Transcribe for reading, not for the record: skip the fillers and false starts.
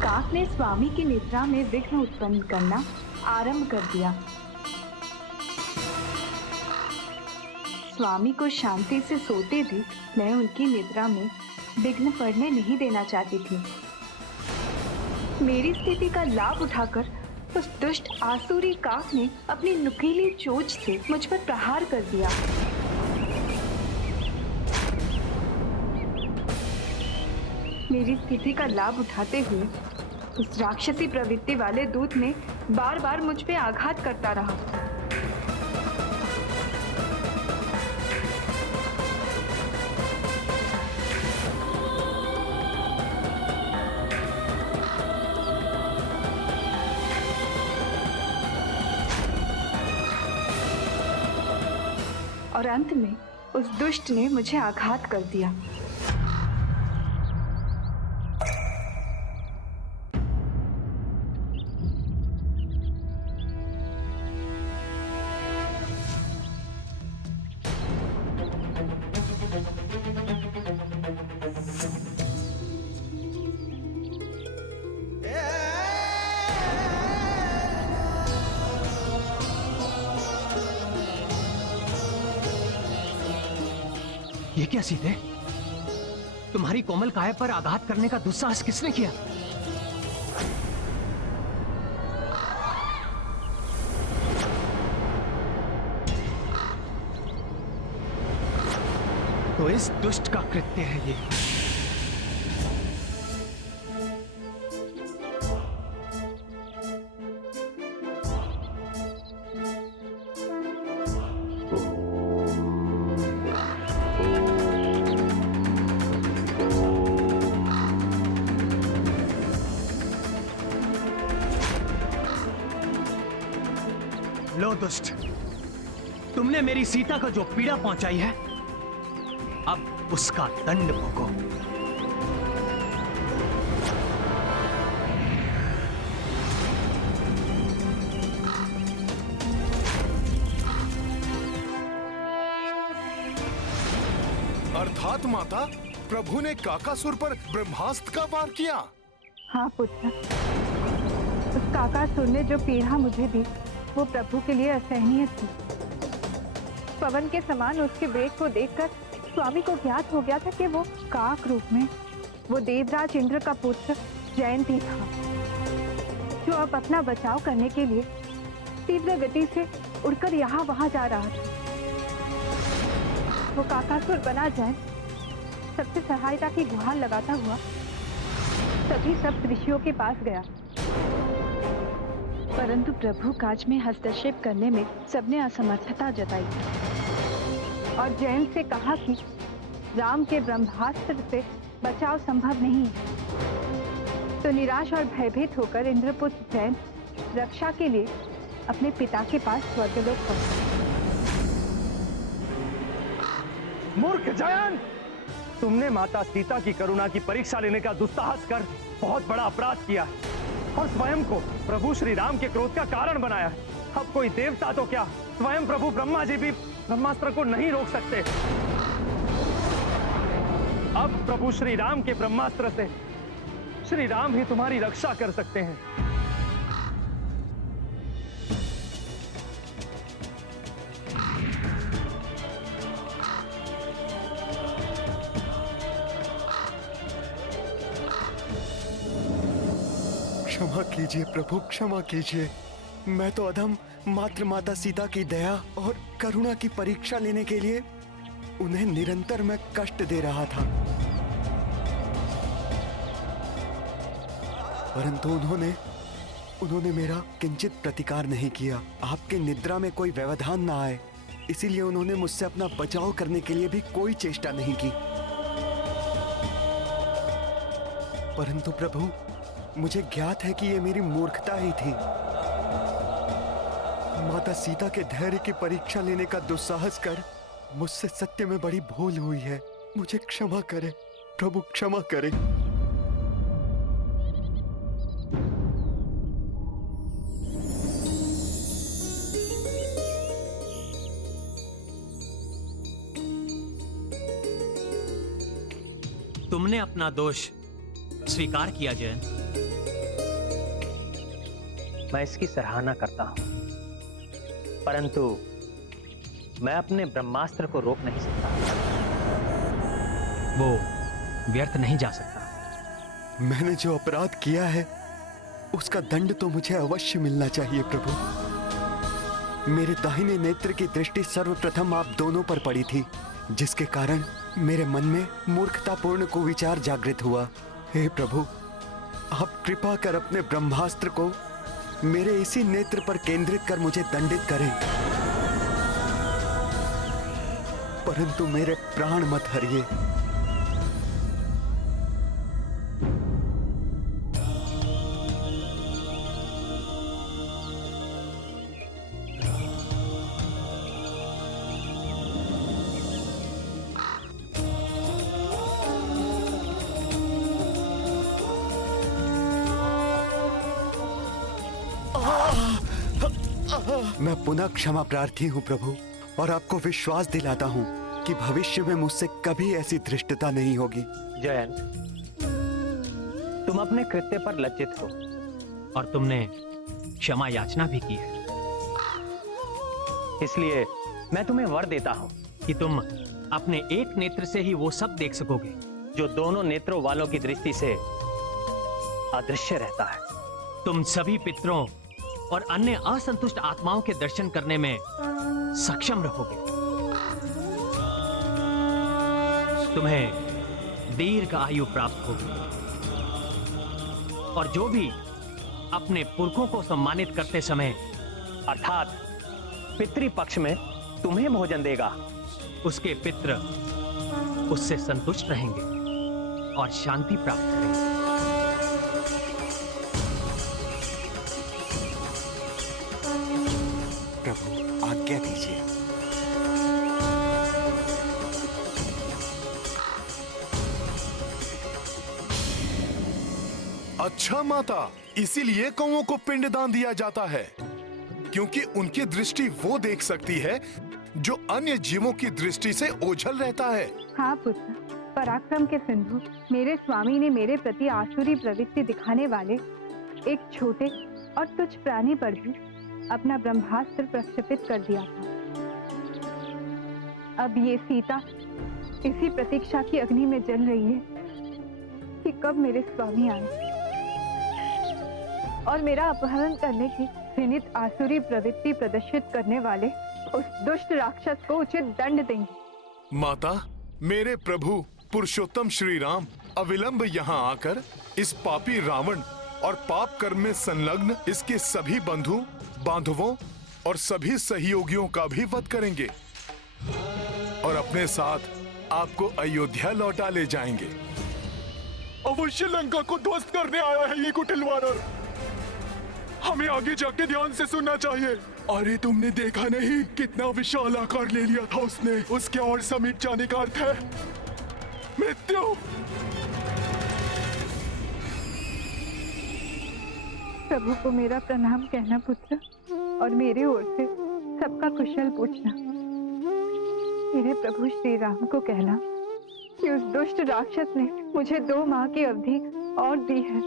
काक ने स्वामी की निद्रा में विघ्न उत्पन्न करना आरंभ कर दिया। स्वामी को शांति से सोते देख मैं उनकी निद्रा में विघ्न पड़ने नहीं देना चाहती थी। मेरी स्थिति का लाभ उठाकर उस दुष्ट आसुरी काक ने अपनी नुकीली चोंच से मुझ पर प्रहार कर दिया। मेरी स्थिति का लाभ उठाते हुए उस राक्षसी प्रवृत्ति वाले दूत ने बार बार मुझ पे आघात करता रहा। और अंत में उस दुष्ट ने मुझे आघात कर दिया। ये क्या सीते? तुम्हारी कोमल काया पर आघात करने का दुस्साहस किसने किया? तो इस दुष्ट का कृत्य है ये। लो दुष्ट, तुमने मेरी सीता को जो पीड़ा पहुंचाई है, अब उसका दंड भोगो। अर्थात माता, प्रभु ने काकासुर पर ब्रह्मास्त्र का वार किया। हाँ पुत्र, उस काकासुर ने जो पीड़ा मुझे दी वो प्रभु के लिए असहनीय थी। पवन के समान उसके वेग को देखकर स्वामी को ज्ञात हो गया था कि वो काक रूप में वो देवराज इंद्र का पुत्र जयंती था, जो अब अपना बचाव करने के लिए तीव्र गति से उड़कर यहाँ वहां जा रहा था। वो काकासुर बना जयंत सबसे सहायता की गुहार लगाता हुआ सभी सब ऋषियों के पास गया, परंतु प्रभु काज में हस्तक्षेप करने में सबने असमर्थता जताई और जयंत से कहा कि राम के ब्रह्मास्त्र से बचाव संभव नहीं है। तो निराश और भयभीत होकर इंद्रपुत्र जयंत रक्षा के लिए अपने पिता के पास स्वर्गलोक पहुंचा। मूर्ख जयंत, तुमने माता सीता की करुणा की परीक्षा लेने का दुस्साहस कर बहुत बड़ा अपराध किया और स्वयं को प्रभु श्री राम के क्रोध का कारण बनाया। अब कोई देवता तो क्या, स्वयं प्रभु ब्रह्मा जी भी ब्रह्मास्त्र को नहीं रोक सकते। अब प्रभु श्री राम के ब्रह्मास्त्र से श्री राम ही तुम्हारी रक्षा कर सकते हैं। क्षमा कीजिए प्रभु, क्षमा कीजिए। मैं तो अधम मात्र माता सीता की दया और करुणा की परीक्षा लेने के लिए उन्हें निरंतर मैं कष्ट दे रहा था, परंतु उन्होंने मेरा किंचित प्रतिकार नहीं किया। आपके निद्रा में कोई व्यवधान ना आए, इसीलिए उन्होंने मुझसे अपना बचाव करने के लिए भी कोई चेष्टा नहीं की। परंतु प्रभु, मुझे ज्ञात है कि ये मेरी मूर्खता ही थी। माता सीता के धैर्य की परीक्षा लेने का दुस्साहस कर मुझसे सत्य में बड़ी भूल हुई है। मुझे क्षमा करें प्रभु, क्षमा करें। तुमने अपना दोष स्वीकार किया जयंत, मैं इसकी सराहना करता हूं, परंतु मैं अपने ब्रह्मास्त्र को रोक नहीं सकता। वो व्यर्थ नहीं जा सकता। मैंने जो अपराध किया है उसका दंड तो मुझे अवश्य मिलना चाहिए प्रभु। मेरे दाहिने नेत्र की दृष्टि सर्वप्रथम आप दोनों पर पड़ी थी, जिसके कारण मेरे मन में मूर्खतापूर्ण कुविचार जागृत हुआ। हे प्रभु, आप कृपा कर अपने ब्रह्मास्त्र को मेरे इसी नेत्र पर केंद्रित कर मुझे दंडित करें, परंतु मेरे प्राण मत हरिए। मैं पुनः क्षमा प्रार्थी हूँ प्रभु, और आपको विश्वास दिलाता हूँ कि भविष्य में मुझसे कभी ऐसी धृष्टता नहीं होगी। जयंत, तुम अपने कृत्य पर लज्जित हो और तुमने क्षमा याचना भी की है, इसलिए मैं तुम्हें वर देता हूं कि तुम अपने एक नेत्र से ही वो सब देख सकोगे जो दोनों नेत्रों वालों की दृष्टि से अदृश्य रहता है। तुम सभी पितरों और अन्य असंतुष्ट आत्माओं के दर्शन करने में सक्षम रहोगे। तुम्हें दीर्घ आयु प्राप्त होगी, और जो भी अपने पुरखों को सम्मानित करते समय अर्थात पितृपक्ष में तुम्हें भोजन देगा, उसके पित्र उससे संतुष्ट रहेंगे और शांति प्राप्त करेंगे। प्रभु, आज्ञा दीजिए। अच्छा माता, इसीलिए कौओं को पिंडदान दिया जाता है, क्योंकि उनकी दृष्टि वो देख सकती है जो अन्य जीवों की दृष्टि से ओझल रहता है। हाँ पुत्र, पराक्रम के सिंधु मेरे स्वामी ने मेरे प्रति आसुरी प्रवृत्ति दिखाने वाले एक छोटे और तुच्छ प्राणी पर भी अपना ब्रह्मास्त्र प्रक्षेपित कर दिया था। अब ये सीता इसी प्रतीक्षा की अग्नि में जल रही है कि कब मेरे स्वामी आए और मेरा अपहरण करने की घृणित आसुरी प्रवृत्ति प्रदर्शित करने वाले उस दुष्ट राक्षस को उचित दंड देंगे। माता, मेरे प्रभु पुरुषोत्तम श्री राम अविलंब यहाँ आकर इस पापी रावण और पाप कर्म में संलग्न इसके सभी बंधु बांधवों और सभी सहयोगियों का भी वध करेंगे और अपने साथ आपको अयोध्या लौटा ले जाएंगे। अवश्य लंका को ध्वस्त करने आया है ये कुटिल वानर। हमें आगे जाके ध्यान से सुनना चाहिए। अरे तुमने देखा नहीं कितना विशाल आकार ले लिया था उसने। उसके और समीप जाने का अर्थ है मृत्यु। प्रभु को मेरा प्रणाम कहना पुत्र, और मेरे ओर से सबका कुशल पूछना। मेरे प्रभु श्री राम को कहना कि उस दुष्ट राक्षस ने मुझे 2 माह की अवधि और दी है